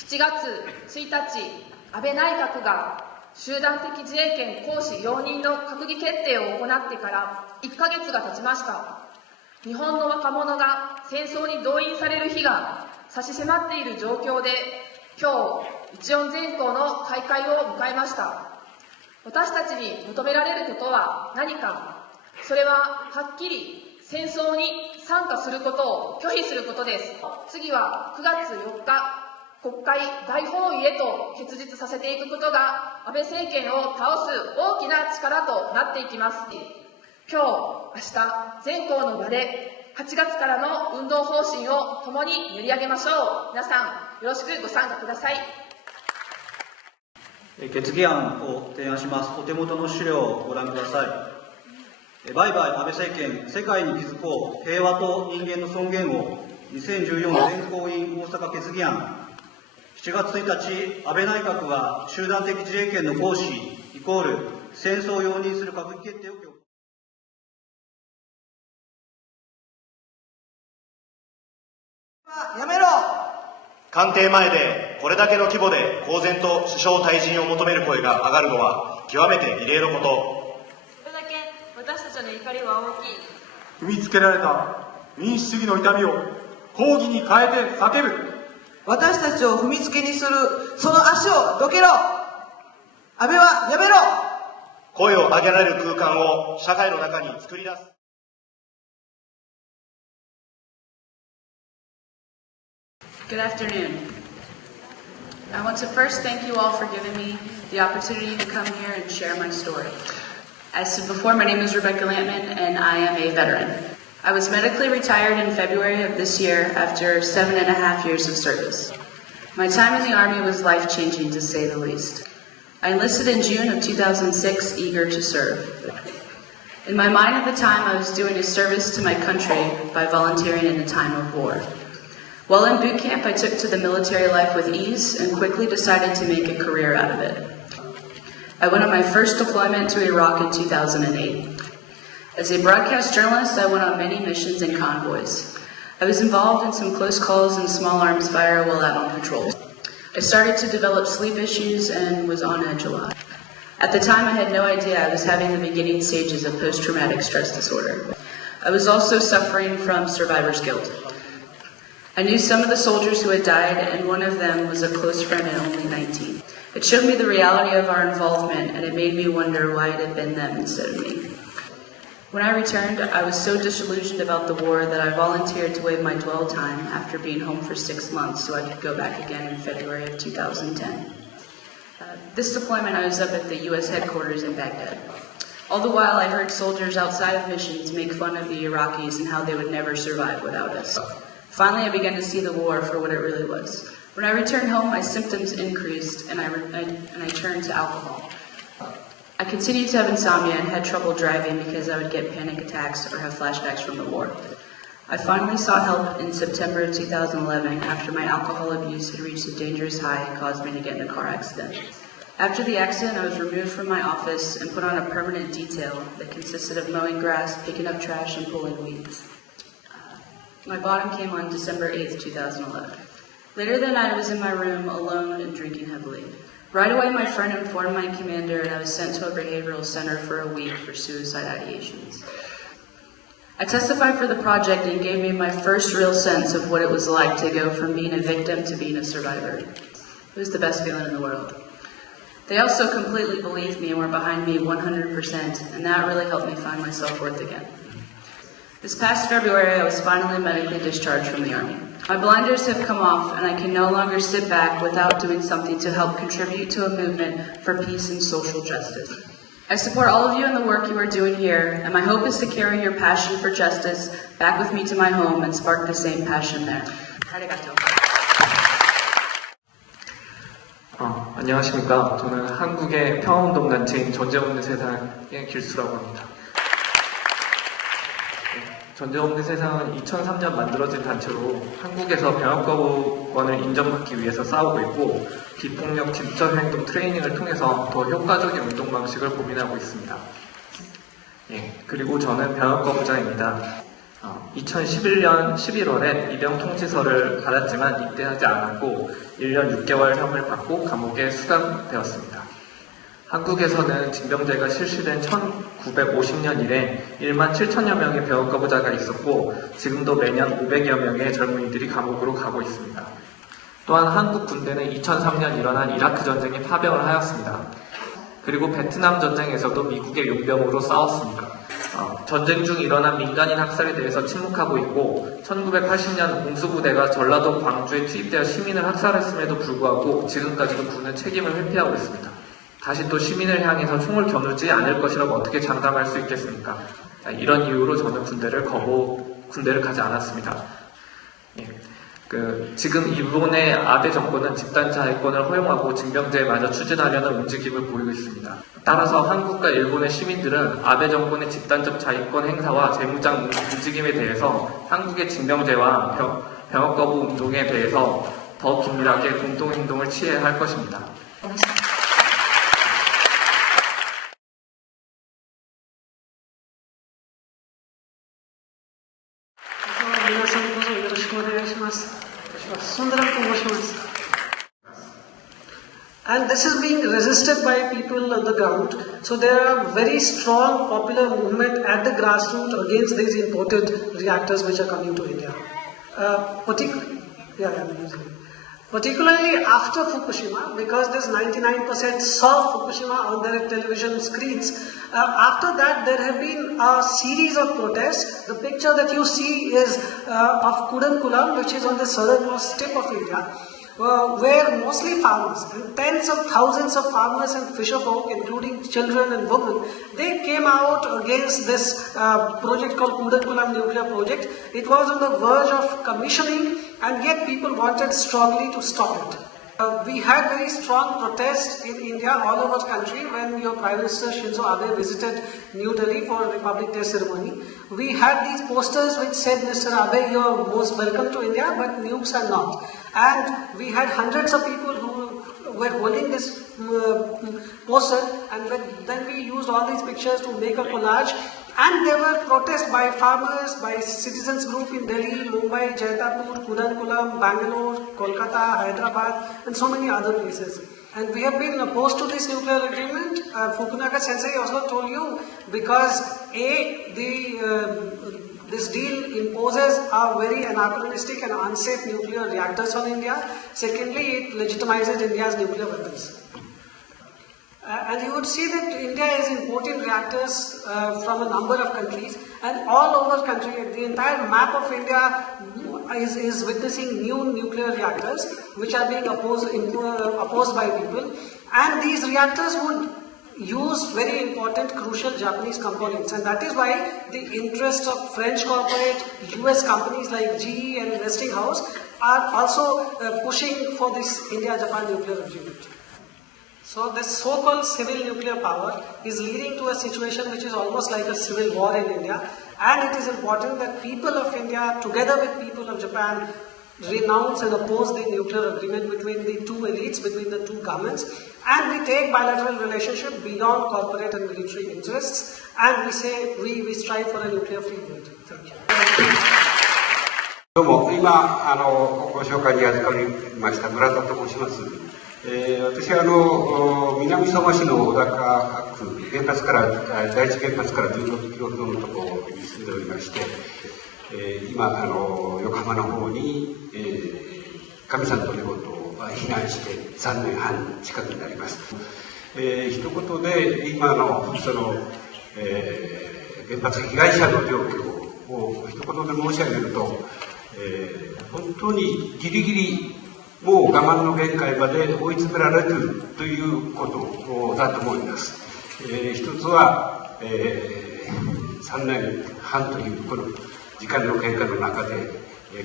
7月1日、安倍内閣が集団的自衛権行使容認の閣議決定を行ってから1ヶ月が経ちました。日本の若者が戦争に動員される日が差し迫っている状況で、今日、一音全校の開会を迎えました。私たちに求められることは何か、それははっきり戦争に参加することを拒否することです。次は9月4日、国会大本位へと結実させていくことが安倍政権を倒す大きな力となっていきます。今日、明日、全校の場で8月からの運動方針を共に練り上げましょう。皆さん、よろしくご参加ください。決議案を提案します。お手元の資料をご覧ください。バイバイ安倍政権、世界に築こう平和と人間の尊厳を2014全校員大阪決議案。7月1日、安倍内閣は集団的自衛権の行使イコール戦争を容認する閣議決定を決定。やめろ。官邸前でこれだけの規模で公然と首相退陣を求める声が上がるのは極めて異例のこと。これだけ私たちの怒りは大きい。踏みつけられた民主主義の痛みを抗議に変えて叫ぶ。私たちを踏みつけにするその足をどけろ。安倍はやめろ。声を上げられる空間を社会の中に作り出す。Good afternoon. I want to first thank you all for giving me the opportunity to come here and share my story. As said before, my name is Rebecca Lampman and I am a veteran. I was medically retired in February of this year after 7.5 years of service. My time in the Army was life-changing to say the least. I enlisted in June of 2006, eager to serve. In my mind at the time, I was doing a service to my country by volunteering in a time of war. While in boot camp, I took to the military life with ease and quickly decided to make a career out of it. I went on my first deployment to Iraq in 2008. As a broadcast journalist, I went on many missions and convoys. I was involved in some close calls and small arms fire while out on patrol. I started to develop sleep issues and was on edge a lot. At the time, I had no idea I was having the beginning stages of post-traumatic stress disorder. I was also suffering from survivor's guilt. I knew some of the soldiers who had died, and one of them was a close friend at only 19. It showed me the reality of our involvement, and it made me wonder why it had been them instead of me. When I returned, I was so disillusioned about the war that I volunteered to waive my dwell time after being home for 6 months so I could go back again in February of 2010. This deployment, I was up at the U.S. headquarters in Baghdad. All the while, I heard soldiers outside of missions make fun of the Iraqis and how they would never survive without us. Finally, I began to see the war for what it really was. When I returned home, my symptoms increased, and I turned to alcohol. I continued to have insomnia and had trouble driving because I would get panic attacks or have flashbacks from the war. I finally sought help in September of 2011 after my alcohol abuse had reached a dangerous high and caused me to get in a car accident. After the accident, I was removed from my office and put on a permanent detail that consisted of mowing grass, picking up trash, and pulling weeds. My bottom came on December 8th, 2011. Later that night, I was in my room alone and drinking heavily. Right away, my friend informed my commander, and I was sent to a behavioral center for a week for suicide ideations. I testified for the project and gave me my first real sense of what it was like to go from being a victim to being a survivor. It was the best feeling in the world. They also completely believed me and were behind me 100%, and that really helped me find my self-worth again. This past February, I was finally medically discharged from the Army. My blinders have come off, and I can no longer sit back without doing something to help contribute to a movement for peace and social justice. I support all of you in the work you are doing here, and my hope is to carry your passion for justice back with me to my home and spark the same passion there. Arigato. 안녕하십니까. 저는 한국의 평화운동단체인 전쟁없는 세상의 길수라고 합니다. 전쟁없는 세상은 2003년 만들어진 단체로 한국에서 병역거부권을 인정받기 위해서 싸우고 있고 비폭력 직접행동 트레이닝을 통해서 더 효과적인 운동 방식을 고민하고 있습니다. 그리고 저는 병역거부자입니다. 2011년 11월에 입영 통지서를 받았지만 입대하지 않았고 1년 6개월형을 받고 감옥에 수감되었습니다. 한국에서는 징병제가 실시된 1950년 이래 1만 7천여 명의 병역 거부자가 있었고 지금도 매년 500여 명의 젊은이들이 감옥으로 가고 있습니다. 또한 한국 군대는 2003년 일어난 이라크 전쟁에 파병을 하였습니다. 그리고 베트남 전쟁에서도 미국의 용병으로 싸웠습니다. 전쟁 중 일어난 민간인 학살에 대해서 침묵하고 있고 1980년 공수부대가 전라도 광주에 투입되어 시민을 학살했음에도 불구하고 지금까지도 군은 책임을 회피하고 있습니다. 다시 또 시민을 향해서 총을 겨누지 않을 것이라고 어떻게 장담할 수 있겠습니까? 이런 이유로 저는 군대를 가지 않았습니다. 지금 일본의 아베 정권은 집단 자위권을 허용하고 징병제마저 추진하려는 움직임을 보이고 있습니다. 따라서 한국과 일본의 시민들은 아베 정권의 집단적 자위권 행사와 재무장 움직임에 대해서 한국의 징병제와 병역 거부 운동에 대해서 더 긴밀하게 공동 행동을 취해야 할 것입니다. And this is being resisted by people on the ground. So there are very strong popular movement at the grassroots against these imported reactors which are coming to India. Particularly after Fukushima, because this 99% saw Fukushima on their television screens. After that, there have been a series of protests. The picture that you see is of Kudankulam, which is on the southernmost tip of India, where mostly farmers, and tens of thousands of farmers and fisherfolk, including children and women, they came out against this project called Kudankulam nuclear project. It was on the verge of commissioning, and yet people wanted strongly to stop it. We had very strong protests in India, all over the country, when your Prime Minister Shinzo Abe visited New Delhi for a Republic Day ceremony. We had these posters which said, Mr. Abe, you are most welcome to India, but nukes are not. And we had hundreds of people who were holding this poster, and then we used all these pictures to make a collage. And there were protests by farmers, by citizens group in Delhi, Mumbai, Jaitapur, Kudankulam, Bangalore, Kolkata, Hyderabad, and so many other places. And we have been opposed to this nuclear agreement. Fukunaga Sensei also told you, because this deal imposes a very anachronistic and unsafe nuclear reactors on India. Secondly, it legitimizes India's nuclear weapons. And you would see that India is importing reactors from a number of countries, and all over the country, the entire map of India is witnessing new nuclear reactors which are being opposed by people. And these reactors would use very important, crucial Japanese components, and that is why the interests of French corporate, US companies like GE and Westinghouse are also pushing for this India-Japan nuclear agreement. So this so-called civil nuclear power is leading to a situation which is almost like a civil war in India, and it is important that people of India, together with people of Japan, renounce and oppose the nuclear agreement between the two elites, between the two governments, and we take bilateral relationship beyond corporate and military interests, and we say we strive for a nuclear-free world. Thank you. どうも、今ご紹介に預かりました村田と申します。私は南相馬市の小高区原発から第一原発から16キロほどのところに住んでおりまして、今横浜の方に上さんと妹は避難して3年半近くになります。一言で今のその、原発被害者の状況を一言で申し上げると、本当にギリギリもう我慢の限界まで追い詰められているということだと思います。一つは、3年半というこの時間の経過の中で、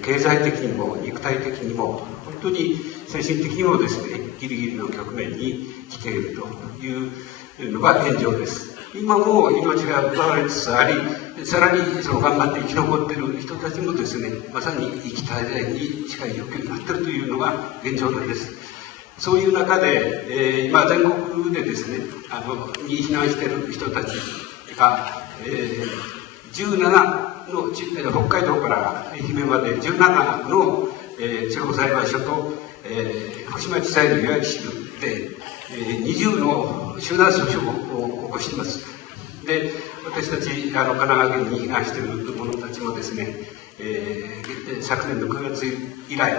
経済的にも肉体的にも本当に精神的にもですね、ギリギリの局面に来ているというのが現状です。今も命が奪われつつあり、さらにその頑張って生き残っている人たちもですね、まさに生き絶えに近い状況になっているというのが現状なんです。そういう中で、今全国でですね、に避難している人たちが、17の北海道から愛媛まで17の、地方裁判所と、福島地裁のいわゆる支部で、20の集団訴訟を起こしています。で、私たち神奈川県に避難している者たちもですね、昨年の9月以来、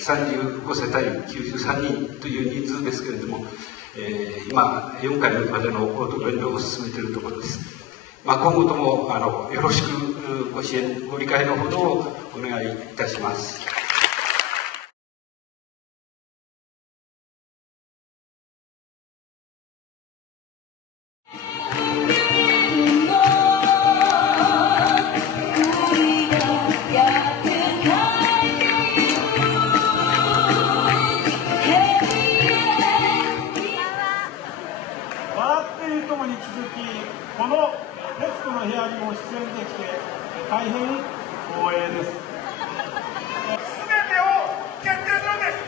35世帯93人という人数ですけれども、今4回目までの口頭弁論を進めているところです。今後ともよろしくご支援ご理解のほどをお願いいたします。笑っている友に続き、この徹子の部屋にも出演できて大変光栄です。すべてを決定するんです。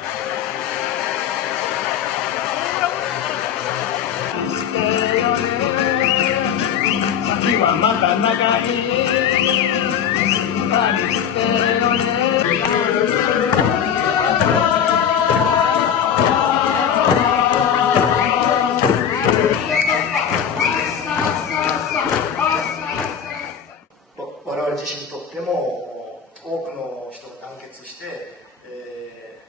先はまだ長い。我々自身にとっても多くの人が団結して、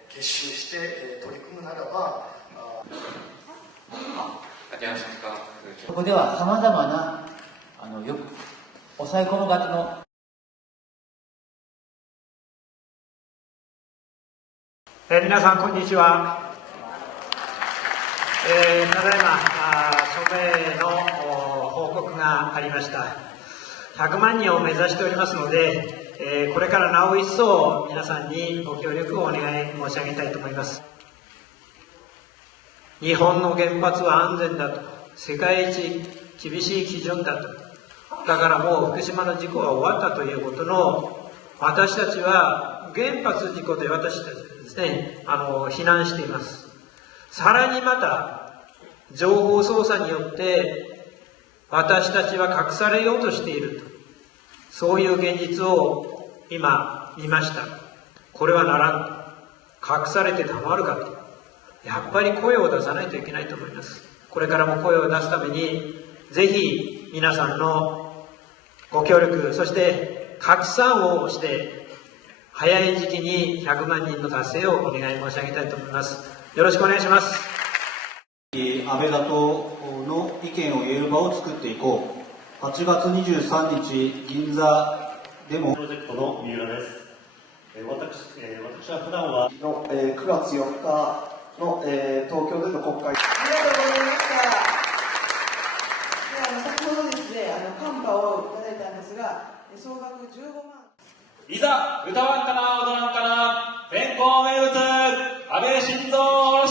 結集して、取り組むならばそこではさまざまな抑え込む型の皆さんこんにちは。ただいま署名の報告がありました。100万人を目指しておりますので、これからなお一層皆さんにご協力をお願い申し上げたいと思います。日本の原発は安全だと、世界一厳しい基準だと、だからもう福島の事故は終わったということの、私たちは原発事故で私たちですね、非難しています。さらにまた情報操作によって私たちは隠されようとしていると、そういう現実を今見ました。これはならんと、隠されてたまるかと、やっぱり声を出さないといけないと思います。これからも声を出すためにぜひ皆さんのご協力、そして拡散をして早い時期に100万人の達成をお願い申し上げたいと思います。よろしくお願いします。安倍打倒の意見を言える場を作っていこう。8月23日銀座でもプロジェクトの三浦です。私は普段はの、9月4日の、東京での国会。ありがとうございました。先ほどですね、カンパをいただいたんですが、総額15万。いざ歌わんかな踊らんかな、天候名物安倍晋三